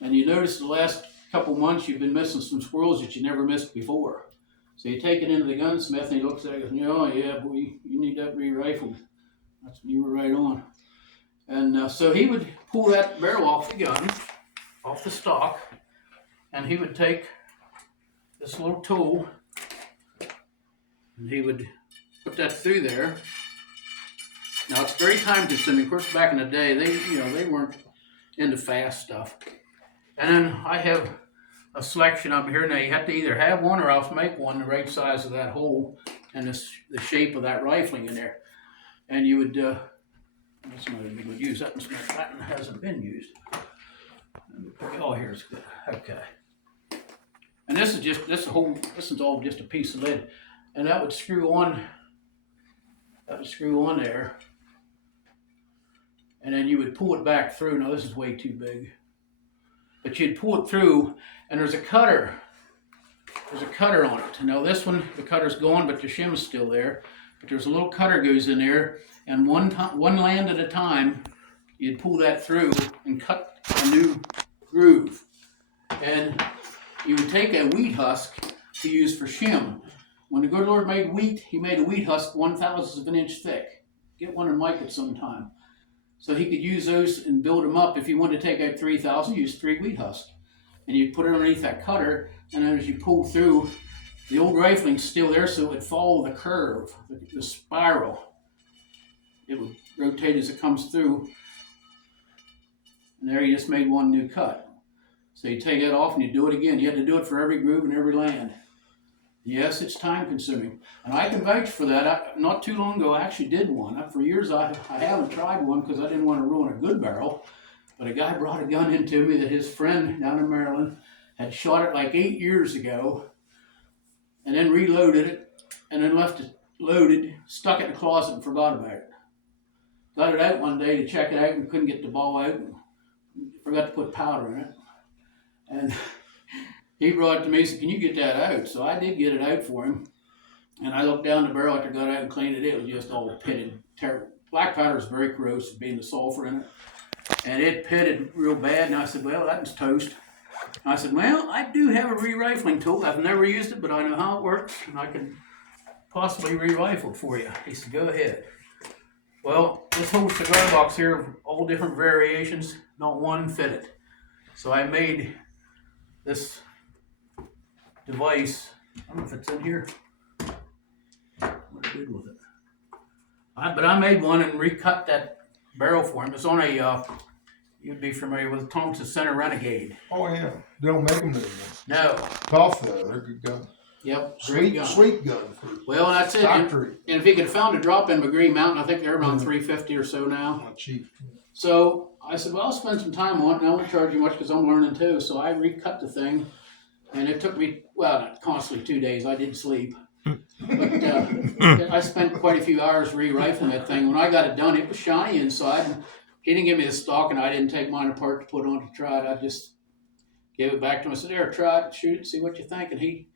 And you notice the last couple months you've been missing some squirrels that you never missed before. So you take it into the gunsmith and he looks at it and goes, oh yeah, boy, you need that re-rifled. You were right on. And so he would pull that barrel off the gun, off the stock, and he would take this little tool and he would put that through there. Now it's very time consuming. Of course, back in the day, they weren't into fast stuff. And then I have a selection up here. Now you have to either have one or else make one the right size of that hole and the shape of that rifling in there. And you would, that's not a big one use. That one hasn't been used. Oh, here's good. Okay. And this is all just a piece of lead. And that would screw on there. And then you would pull it back through. Now this is way too big. But you'd pull it through and there's a cutter. There's a cutter on it. Now this one, the cutter's gone, but the shim's still there. But there's a little cutter goes in there, and one land at a time, you'd pull that through and cut a new groove. And you would take a wheat husk to use for shim. When the good Lord made wheat, he made a wheat husk 1/1000th of an inch thick. Get one and make it sometime. So he could use those and build them up. If you wanted to take out 3,000, use 3 wheat husks. And you'd put it underneath that cutter, and then as you pull through, the old rifling's still there, so it would follow the curve, the spiral. It would rotate as it comes through. And there you just made one new cut. So you take it off and you do it again. You had to do it for every groove and every land. Yes, it's time consuming. And I can vouch for that. Not too long ago, I actually did one. For years, I haven't tried one because I didn't want to ruin a good barrel. But a guy brought a gun into me that his friend down in Maryland had shot it like 8 years ago and then reloaded it and then left it loaded, stuck it in the closet and forgot about it. Got it out one day to check it out and couldn't get the ball out. And forgot to put powder in it. And he brought it to me and said, can you get that out? So I did get it out for him. And I looked down the barrel after I got out and cleaned it. It was just all pitted. Terrible. Black powder is very corrosive, being the sulfur in it. And it pitted real bad. And I said, well, that's toast. And I said, well, I do have a re-rifling tool. I've never used it, but I know how it works. And I can possibly re-rifle it for you. He said, go ahead. Well, this whole cigar box here, all different variations, not one fitted. So I made this device. I don't know if it's in here. What I did with it. But I made one and recut that barrel for him. It's on a, you'd be familiar with Thompson Center Renegade. Oh yeah, they don't make them anymore. No. Tough though, they're good gun. Yep. Great gun. Sweet gun for Well, that's it. factory. And if he could have found a drop in McGree Mountain, I think they're around $350 or so now. Not cheap. So I said, well, I'll spend some time on it, and I won't charge you much because I'm learning too. So I recut the thing, and it took me, well, not constantly 2 days. I didn't sleep. But I spent quite a few hours re-rifling that thing. When I got it done, it was shiny inside. And he didn't give me the stock, and I didn't take mine apart to put on to try it. I just gave it back to him. I said, there, try it, shoot it, see what you think. And he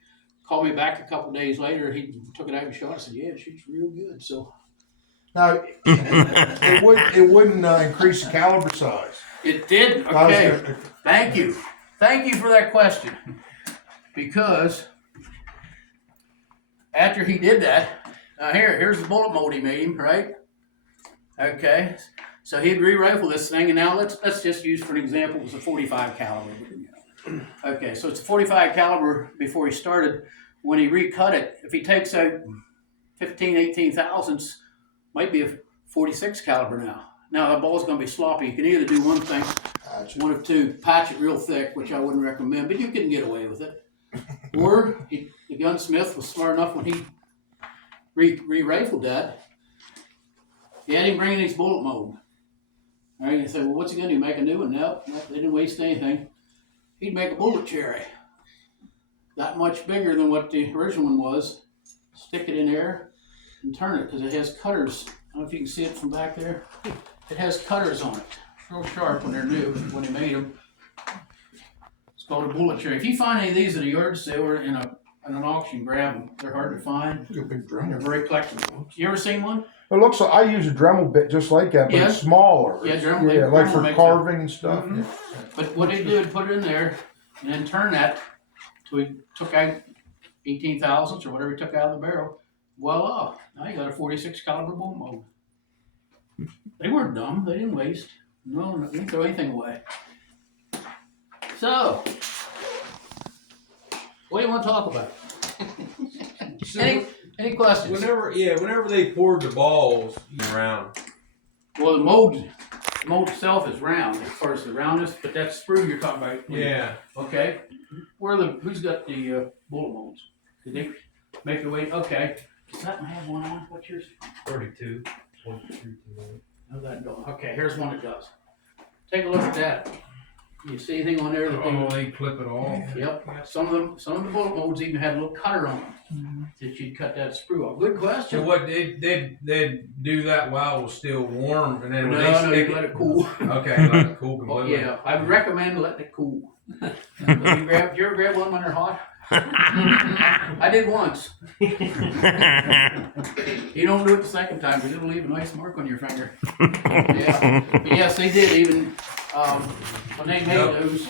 called me back a couple days later. He took it out and shot. I said, yeah, it shoots real good. So Now, it wouldn't increase the caliber size. it did. I was Okay. gonna- Thank you. Thank you for that question. Because after he did that, here's the bullet mold he made him, right? Okay. So he'd re-rifle this thing, and now let's just use for an example, it was a 45 caliber. Okay, so it's a 45 caliber before he started. When he recut it, if he takes out 15, 18 thousandths, might be a 46 caliber now. Now the ball's gonna be sloppy. You can either do one thing, Gotcha. one of two, patch it real thick, which I wouldn't recommend, but you can get away with it. Or the gunsmith was smart enough when he re-rifled that, he had him bring in his bullet mold. All right, you say, well, what's he gonna do, make a new one? No, they didn't waste anything. He'd make a bullet cherry. That much bigger than what the original one was. Stick it in there and turn it, because it has cutters. I don't know if you can see it from back there. It has cutters on it. real sharp when they're new, when they made them. It's called a bullet cherry. If you find any of these at a yard sale or in an auction, grab them. They're hard to find. Look at big And drum. they're very collectible. You ever seen one? It looks like I use a Dremel bit just like that, but Yeah. it's smaller. Yeah, Dremel- Yeah, like Dremel for makes carving and stuff. Mhm. But what they did, put it in there, and then turn that till he took out 18 thousandths or whatever he took out of the barrel. Voila! Now you got a 46 caliber bullet mold. They weren't dumb. They didn't waste. No, they didn't throw anything away. So, what do you want to talk about? Any questions? Whenever they poured the balls around. Well, the mold itself is round as far as the roundness, but that sprue you're talking about. Yeah. Okay. Who's got the bullet molds? Did they make their way? Okay. Does that have one on? What's yours? 32. No, that don't. Okay, here's one that does. Take a look at that. You see anything on there? They clip it off. Yep. Some of the bullet molds even had a little cutter on them that you'd cut that sprue off. Good question. So what they'd do that while it was still warm, and then when they No, stick you let it cool. Okay, let it cool Oh, completely. yeah, I would recommend letting it cool. Did you ever grab one when they're hot? I did once. You don't do it the second time because it'll leave a nice mark on your finger. Yeah, but yes, they did even when they made those.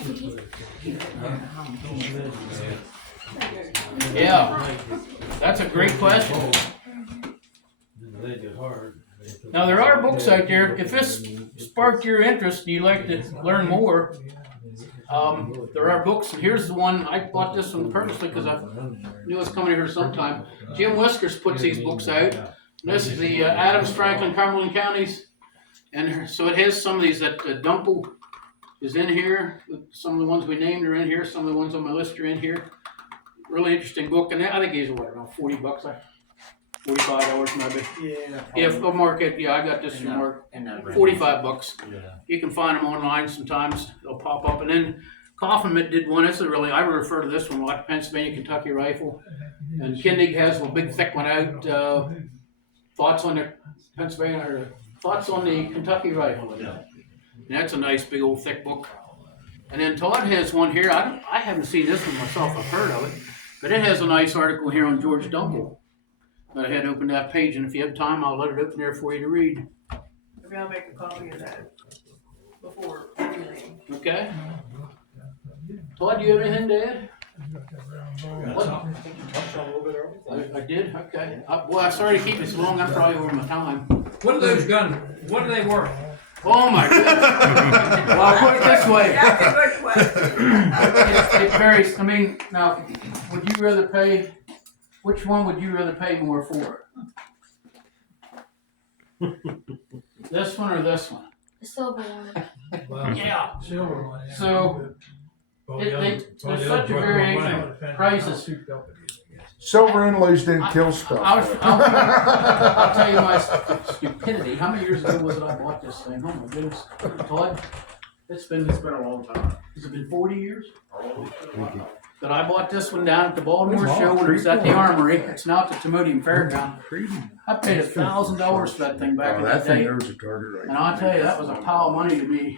Yeah, that's a great question. Now there are books out there. If this sparked your interest and you'd like to learn more, there are books. Here's the one. I bought this one purposely because I knew it was coming here sometime. Jim Whiskers puts these books out. This is the Adams, Franklin, Cumberland counties, and so it has some of these that Dumple is in here. Some of the ones we named are in here. Some of the ones on my list are in here. Really interesting book, and I think these are around $40, like $45 maybe. Yeah, for Market. Yeah, I got this from Mark. $45. Yeah. You can find them online sometimes. They'll pop up. And then Kaufman did one. This is really, I refer to this one a lot, Pennsylvania Kentucky rifle. And Kindig has a big thick one out. Thoughts on the Pennsylvania or thoughts on the Kentucky rifle. And that's a nice big old thick book. And then Todd has one here. I haven't seen this one myself. I've heard of it, but it has a nice article here on George Dumble. But I had to open that page, and if you have time, I'll let it open there for you to read. Maybe I'll make a copy of that before reading. Okay. Todd, do you have anything to add? What? I did? Okay. Well, I'm sorry to keep this long. I'm probably over my time. What are those guns? What are they worth? Oh my goodness. Well, I'll put it this way. That's a good question. It varies. I mean, now, would you rather pay, which one would you rather pay more for? This one or this one? The silver one. Yeah. Silver one. Yeah. So, there's such a variation of prices. Silver inlays didn't kill stuff. I'll tell you my stupidity. How many years ago was it I bought this thing? Oh my goodness. Todd, it's been a long time. Has it been 40 years? That I bought this one down at the Baltimore show when it was at the Armory. It's now at the Timonium Fairground. I paid $1,000 for that thing back in the That thing day. there was a target right And I'll tell you, that was a pile of money to me.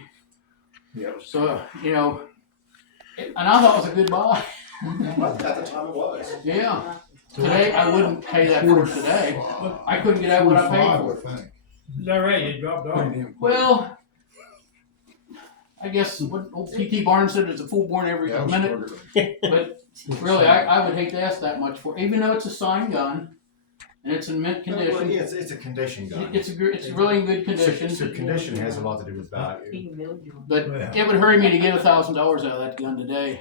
Yeah. So, and I thought it was a good buy. At the time it was. Yeah. Today, I wouldn't pay that for it today. I couldn't get out what I paid for it. I think. Is that right? You dropped off. Well, I guess what old P.T. Barnes said is a full born every Yeah, it was minute. target. But really, I would hate to ask that much for it. Even though it's a signed gun and it's in mint Well, condition. yeah, it's a condition gun. It's really in good condition. So condition has a lot to do with value. But it would hurry me to get $1,000 out of that gun today.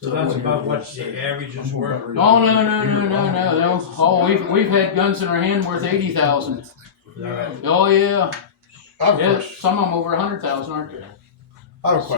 So that's about what the average is worth. No. Oh, we've had guns in our hand worth 80,000. Is that right? Oh yeah. I have a Yeah, question. some of them over 100,000, aren't they? I have a question.